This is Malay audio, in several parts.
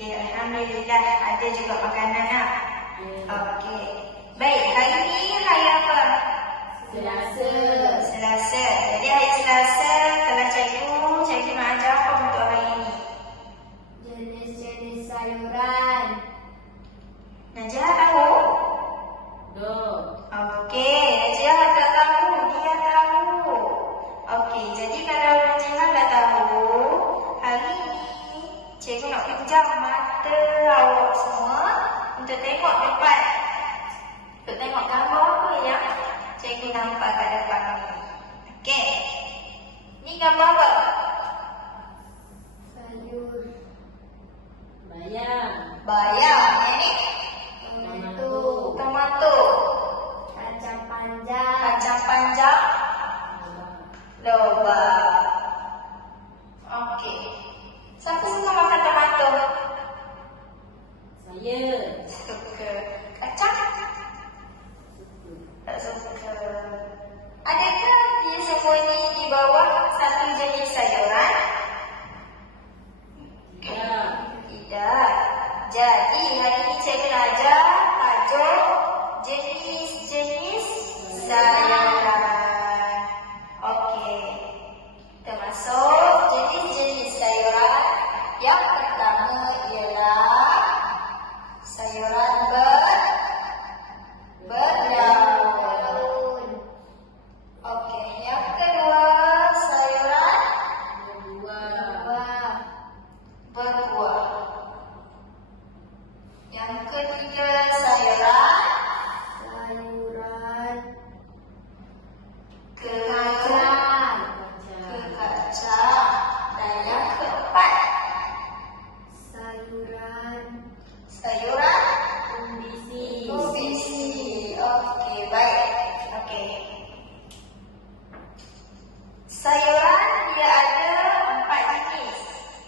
Okey, alhamdulillah ada juga makanan nak. Okey. Baik, hari ni hari apa? Selasa. Selasa. Jadi hari Selasa kalau cikgu nak ajar apa untuk hari ini? Jenis-jenis sayuran. Najlah tahu? Okey, Najlah tak tahu. Dia tahu. Okey, jadi kalau Najlah tak tahu, hari ini cikgu nak pinjam mata awak semua untuk tengok depan. Untuk tengok gambar apa yang cikgu nampak kat depan ni. Okey. Ni gambar apa? Sayur. Bayam. Bayam. Yang ni? Tomato. Kacang panjang. Kacang panjang. Lobak. Okey. Siapa suka makan tomato? Saya. Suka. Kacang? Tak suka. Adakah dia semua ni di bawah satu jenis sayuran? Tidak. Jadi hari ini cikgu nak ajar tajuk jenis-jenis sayuran. Okey. Kita masuk jenis-jenis sayuran. Yang pertama ialah sayuran berdaun. Okey, yang kedua sayuran berbuah. Yang ketiga sayuran kekacang. Dan yang keempat sayuran umbisi. Okey, baik. Okey. Sayuran dia ada 4 jenis.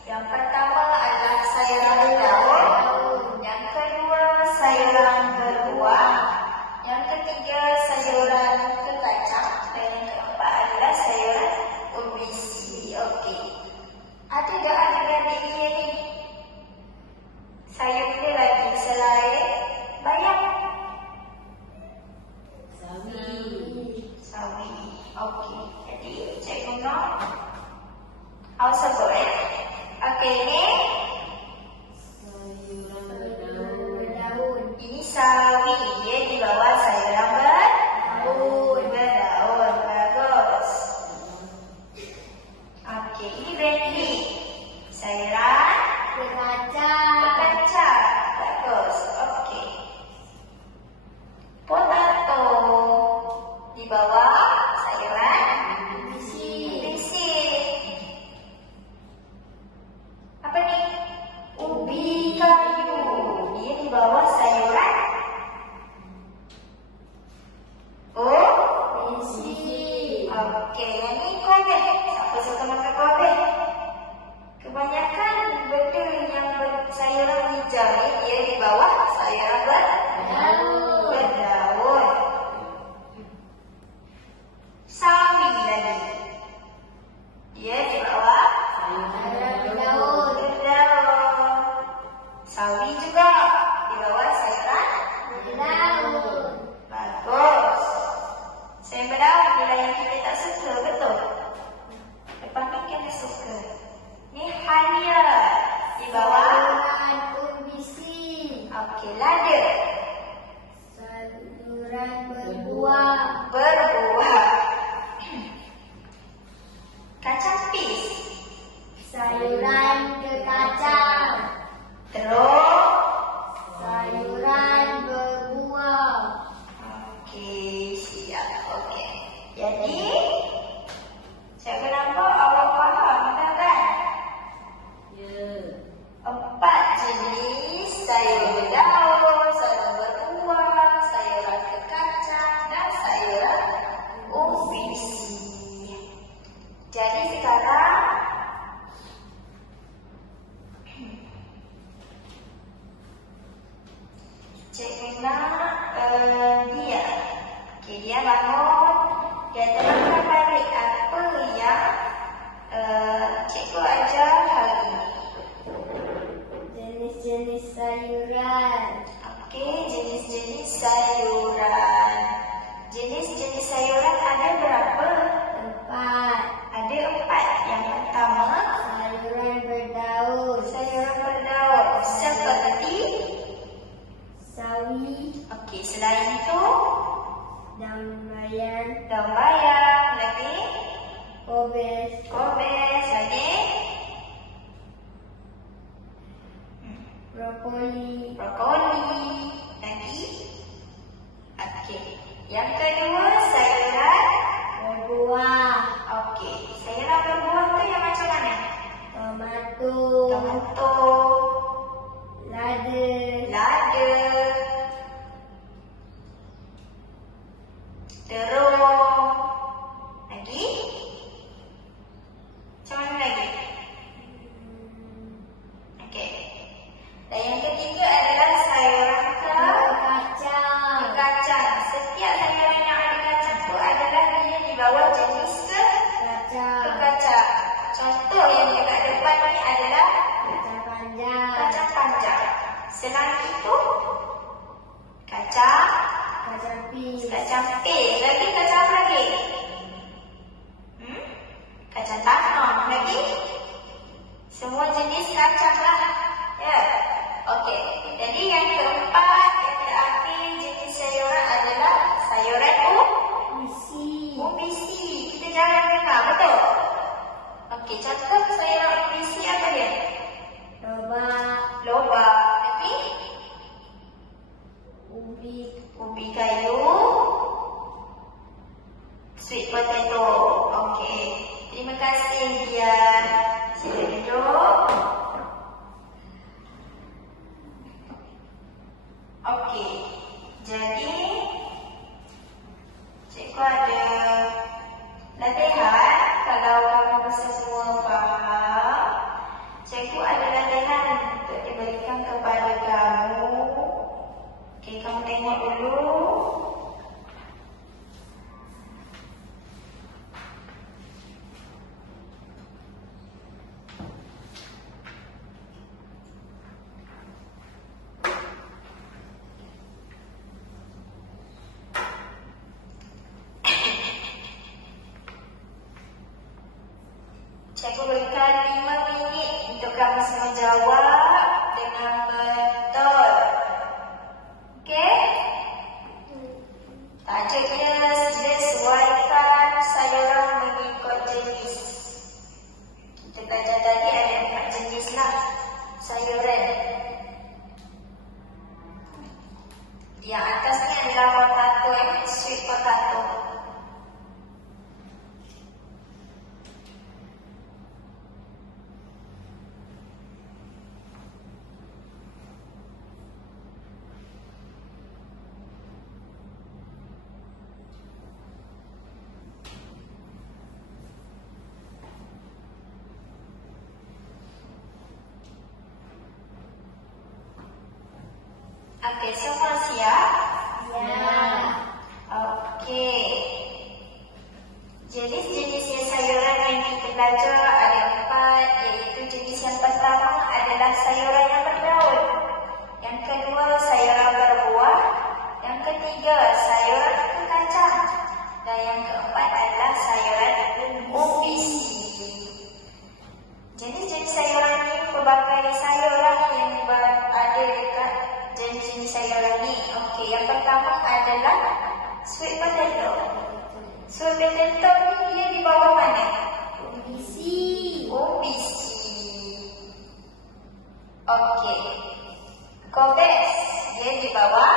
Yang pertama adalah sayuran berdaun. Yang kedua sayuran berbuah. Yang ketiga sayuran kekacang. Dan yang keempat adalah sayuran umbisi. Okey. Ada tak adik-adik dia ni? Sayur dia lagi selain bayam? Sawi. Okey. Jadi cikgu nak awak sebut Okey, ni ini sawi. Dia di bawah sayuran berdaun. Bagus. Okey, ini broccoli. Sayuran kekacang. Bagus. Okey. Potato. Di bawah sayuran umbisi. Apa ni? Ubi kayu. Dia di bawah sayuran umbisi. Okey, yang ni kuabeh. Siapa suka makan kuabeh? Kebanyakan benda yang sayuran hijau ni dia di bawah sayuran berdaun. Sawi lagi. Dia di bawah berdaun. Sawi juga di bawah sayuran berdaun. Bagus. Sayuran berdaun bila yang kita tak suka, betul? Lepas ni kita suka. Ni halia di bawah umbisi. Okey, lada. Sayuran berbuah. Kacang pis. Sayuran kekacang. Terus Sayuran berbuah. okey, siap. Okey. Jadi cikgu nampak awak faham kan? Empat jenis sayur berdaun, sayur berbuah, sayuran kekacang dan sayuran umbisi. Jadi sekarang cikgu nak dia. Okey, dia bangun. Dia terangkan balik apa yang cikgu ajar hari ini. jenis-jenis sayuran. Okey, jenis-jenis sayuran. Jenis-jenis sayuran ada berapa? 4. Ada 4. Yang pertama, Sayuran berdaun. sayuran berdaun seperti. Sawi. Okey, selain itu, Daun bayam. daun bayam, lagi Kobis. kobis, lagi Brokoli. brokoli, lagi. Okey, yang kedua sayuran. Berbuah. Okey, sayuran berbuah tu yang macam mana? Tomato. Tomato, Lada. lada, terung, lagi. Macam mana lagi? Okey. Dan yang ketiga adalah sayuran Kacang. kacang. Setiap sayuran yang ada kacang tu adalah dia di bawah jenis Kacang. kacang. Contoh yang dekat depan ni adalah Kacang panjang. kacang panjang. Selain itu, kacang, Kacang pis. kacang pis, lagi kacang apa lagi? Kacang tanam lagi. Semua jenis kacang lah. Ya. Okey. Jadi yang keempat, yang terakhir jenis sayuran adalah sayuran Isi. ubisi. Kita jarang dengar, betul? Okey, contoh sayuran ubisi apa dia? Lobak. Lobak. Lagi? Ubi. Ubi kayu. Sweet potato. Okey. Terima kasih, Dian. Sila duduk. Okey. Jadi, cikgu ada latihan. Kalau kamu semua faham, cikgu ada latihan untuk diberikan kepada kamu. Okey, kamu tengok dulu. Cikgu berikan 5 minit untuk kamu semua jawab dengan betul. Okey? Tajuknya sesuaikan sayuran mengikut jenis. Kita belajar tadi ada 4 jenis lah sayuran. Yang atas ni adalah potato, sweet potato. Okey, semua siap? Ya. Okey. Jenis-jenis sayuran yang kita belajar ada 4, iaitu jenis yang pertama adalah sayuran yang berdaun. Yang kedua, sayuran berbuah. Yang ketiga, sayuran kacang. Dan yang keempat adalah sayuran ubisi. Jenis-jenis sayuran ini pelbagai sayuran yang ada dekat jenis-jenis sayuran ni. Okey, yang pertama adalah sweet potato. Sweet potato ni dia di bawah mana? Ubisi. Ubisi. Okey. Kobis dia di bawah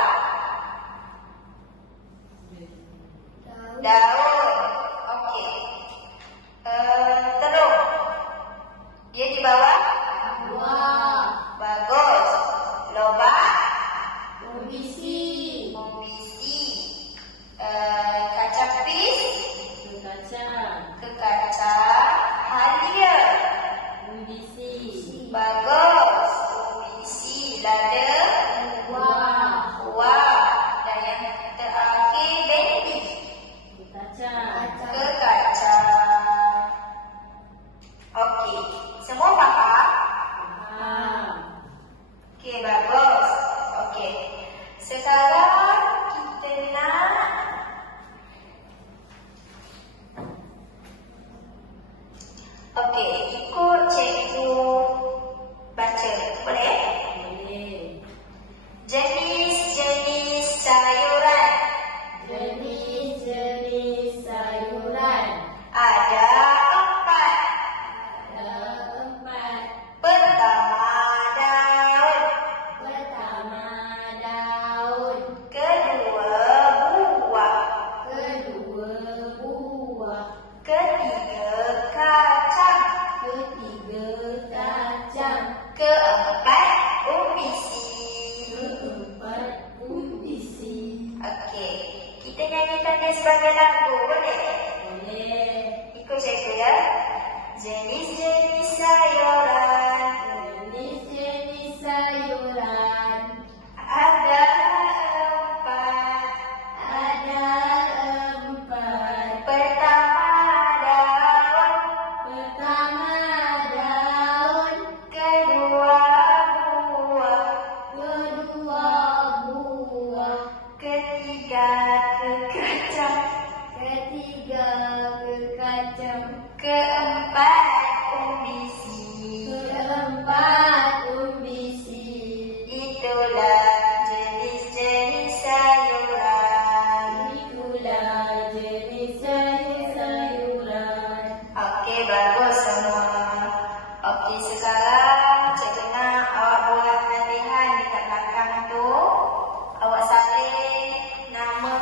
daun. Okey. Terung dia di bawah Buah. bagus. Lobak Ubisi. ubisi. Kacang pis ke kacang halia. Ubisi. Bagus. Ubisi. Lada Buah. buah. Dan yang terakhir baby. Kacang. Okey, bagus. Okey. Sekarang kita nak ikut cikgu baca. Boleh? Boleh. Jenis-jenis sayuran. Jenis-jenis sayuran. Ada 4. Ada 4. Pertama, daun. Pertama, daun. Kedua, buah. Kedua, buah. Ketiga, kacang. Ketiga, kacang. Keempat, umbisi. Keempat, umbisi. Okey, kita nyanyikan dia sebagai lagu, boleh? Boleh. Ikut cikgu ya. Jenis-jenis sayuran. Jenis-jenis sayuran. Ada 4. Ada 4. Pertama, daun. Pertama, daun. Kedua, buah. Kedua, buah. Ketiga, kacang. Ketiga, kacang. Keempat, umbisi. Keempat, umbisi. Itulah jenis-jenis sayuran. Itulah jenis-jenis sayuran. Okey, bagus semua. Okey, sekarang cikgu nak awak buat latihan dekat belakang tu. Awak salin nama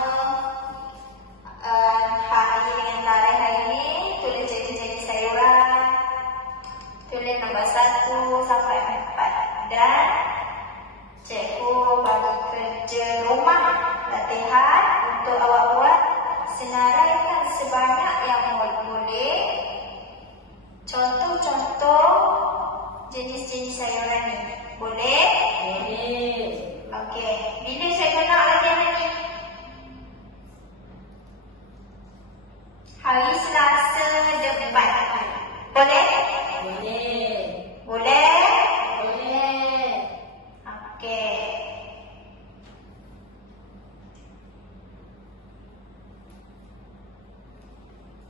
hari dengan tarikh hari ni. Tulis jenis-jenis sayuran. Tulis nombor 1 sampai 4. Dan cikgu bagi kerja rumah latihan untuk awak buat. Senaraikan sebanyak yang boleh contoh-contoh jenis-jenis sayuran ni. Boleh? Boleh. Okey. Bila cikgu nak latihan ni? Hari Selasa depan. Boleh? Boleh. Boleh? Boleh. Okey.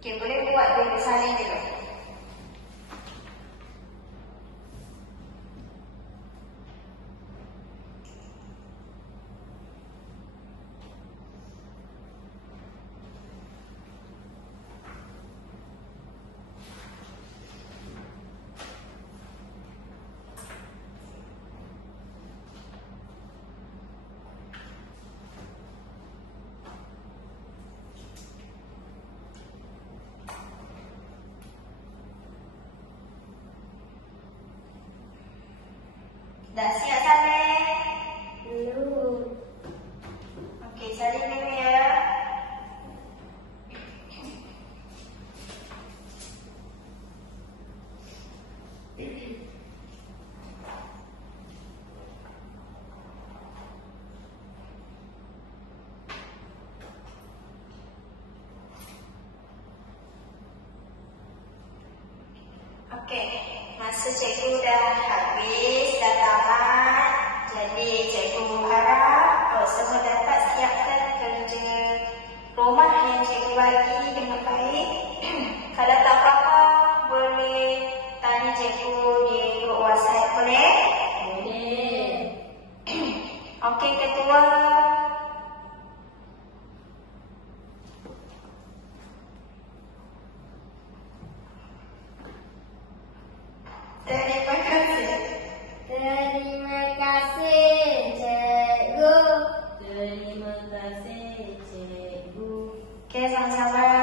Okey, boleh buat dulu salin dulu. Dah siap salin? Belum. Okey, salin dulu ya. Okey, masa cikgu dah habis, dah tamat. Jadi cikgu harap awak semua dapat siapkan kerja rumah yang cikgu bagi dengan baik. Kalau tak faham, boleh tanya cikgu di grup WhatsApp, boleh? Boleh. Okey, ketua. Terima kasih. Terima kasih, cikgu. Terima kasih, cikgu. Okey, sama-sama.